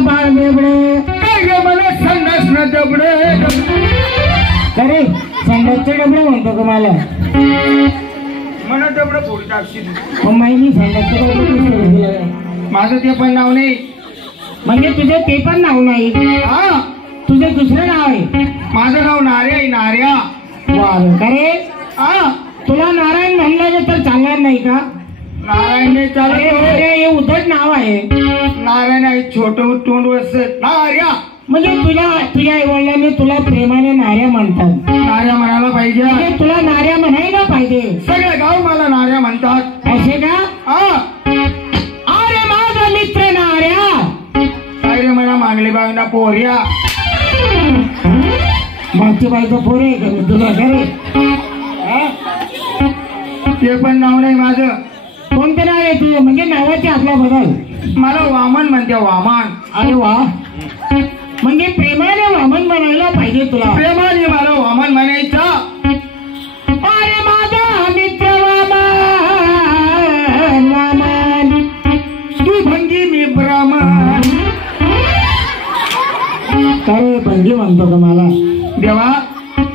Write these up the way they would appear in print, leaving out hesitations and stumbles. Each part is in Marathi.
बाळ बेबडे काय गे मला संडास न डबडे अरे संडासचे डबडे म्हणतो का मला डबडं फोडी टाकशील माहिती संडासचे डबडे माझं ते पण नाव नाही म्हणजे तुझं ते पण नाव नाही हा तुझं दुसरं नाव आहे माझं नाव नार्या आहे नार्या अरे हा तुला नारायण म्हणलं तर चालणार नाही का नारायण नाही चालत हे उद्धट नाव आहे नारायण आहे छोटं तोंड वसत नार्या म्हणजे तुझ्या आई वडिलांनी तुला प्रेमाने नार्या म्हणतात नार्या म्हणायला पाहिजे म्हणजे तुला नार्या म्हणायला पाहिजे सगळं गाव मला नार्या म्हणतात असे का हा अरे माझा मित्र नार्या काय रे म्हणा मागली बाईना पोर्या मागची बाईचं पोर आहे का तुला घरे ते पण नाव नाही माझं कोणतं नाव आहे तुझं म्हणजे नावाचे आपला बदल मला वामन म्हणते वामन अरे वा म्हणजे प्रेमाने वामन म्हणायला पाहिजे तुला प्रेमाने मला वामन म्हणायचं अरे माझा मित्र वामन वामन तू भंगी मी ब्राह्मण काय भंगी म्हणतो का मला देवा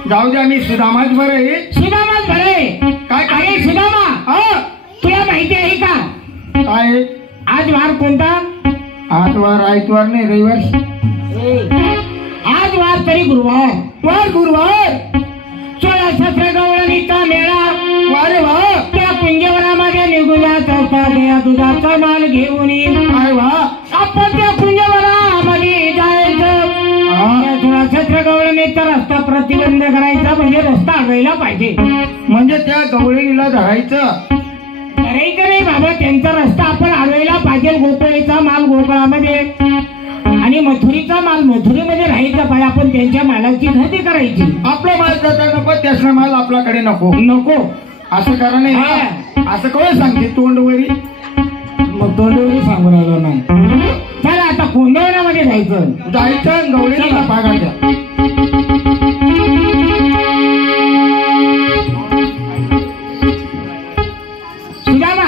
जाऊ द्या मी सुदामाच बरं आहे सुदामाच बरं आहे काय काय सुदामा हा तुला माहिती आहे का काय आज वार कोणता आज वार आयतवार नाही रविवार आज वार तरी गुरुवार गुरुवार 16 गवळणीचा मेळा वारे वा त्या कुंजवनामध्ये निघूया चौथा गया दुधाचा माल घेऊन अरे वा आपण त्या कुंजवनामध्ये जायचं 16 गवळणीचा रस्ता प्रतिबंध करायचा म्हणजे रस्ता अडवायला पाहिजे म्हणजे त्या गवळणीला धरायचं करायचं नाही बाबा त्यांचा रस्ता आपण अडवायला पाहिजे गोकुळीचा माल गोकुळामध्ये आणि मथुरीचा माल मथुरीमध्ये राहायचा पाहिजे आपण त्यांच्या मालाची खरेदी करायची आपला माल त्याचा नको त्याचा माल आपल्याकडे नको नको असं करा नाही असं कोण सांगते तोंडवरी मग तोंडवरी सांगून आलो नाही चला आता कोंडवण्यामध्ये जायचं गवळीला पागायचं सुदामा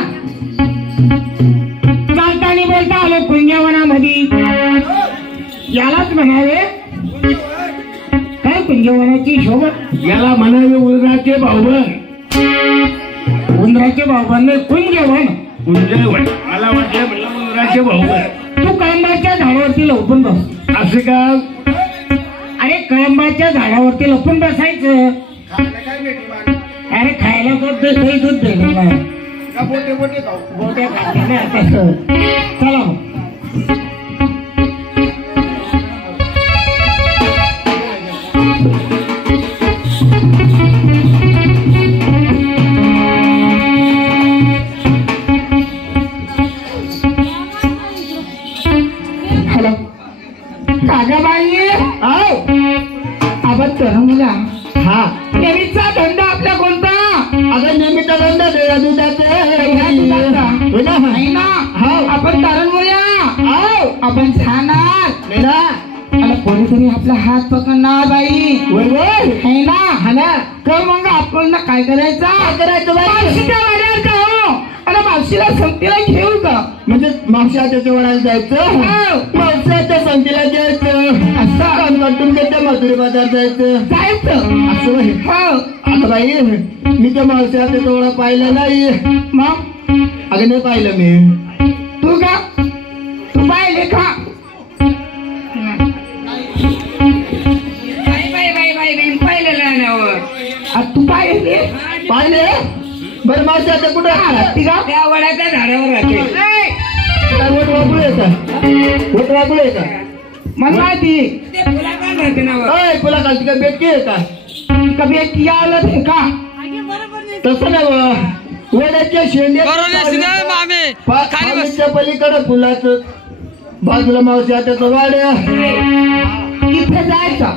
चालतानी बोलता आलो कुंजवनामध्ये यालाच म्हणावे काय कुंजवनाची शोभा याला म्हणावे उंदराचे भाऊबन उंदराचे भाऊबन नाही कुंजवन कुंजवन मला वाटलं म्हणलं उंदराचे भाऊबन तू कळंबाच्या झाडावरती लपून बस असं का अरे कळंबाच्या झाडावरती लपून बसायचं अरे खायला दूध देणार चला हॅलो कागाबाई आपण तर मुला हा नेहमीचा धंदा आपला कोणता अगं नेहमीचा धंदा दुधाचा आपण तारण बोलूया आपण छाणार कोणीतरी आपला हात पकडणार बाई आहे ना हा ना तर मग आपण काय करायचं वाड्यावर जाऊ आणि मावशीला संगतीला घेऊ का म्हणजे मावशाच्या वडाला जायचं मावशाच्या संगतीला जायचं असं वाटून त्याच्या मजुरी बाजार जायचं असं आता बाई मी त्या मावशाच्या वडा पाहिलं नाही मग अगं नाही पाहिलं मी तू का तू पाहिले का तू पाहिले बरं मावशी आता कुठं राहते का त्या वड्याच्या झाडावर राहते वोट वापरू येत मला माहिती फुला घालते का बेटकी आहे का बेटकी आलं नाही का तसं नाही वड्याच्या शेंड्या पलीकडे फुलाचं बाजूला मावशी आता वाड्या इथे जायचं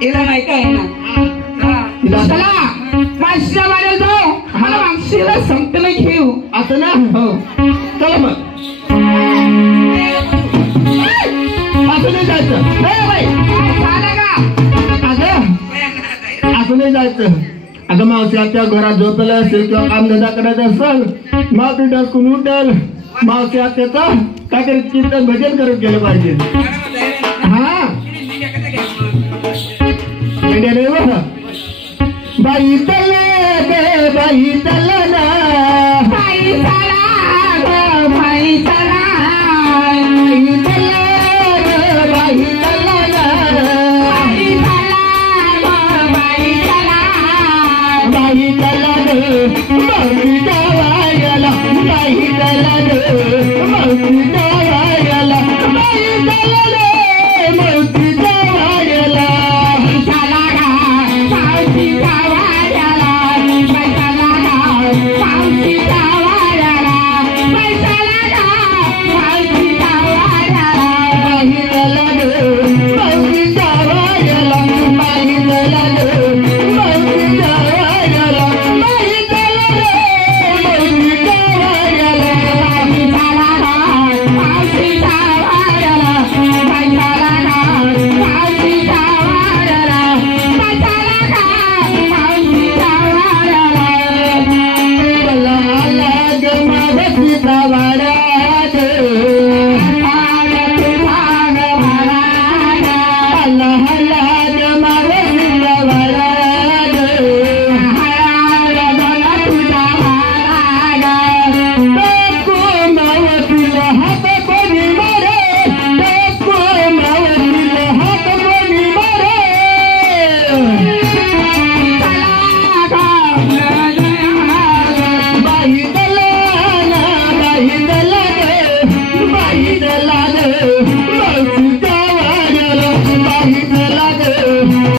तिला नाही काय ना चला मावशीच्या वाड्याला जाऊ मला मावशीला संपलं घेऊ असं ना हो चला मग असं नाही जायचं असं नाही जायचं अगं मावशी आजच्या घरात झोपलं असेल किंवा कामधंदा करत असेल मावशी डसकून उठल मावशी त्याचा काहीतरी कीर्तन भजन करत गेलं पाहिजे. हा बाई तल ना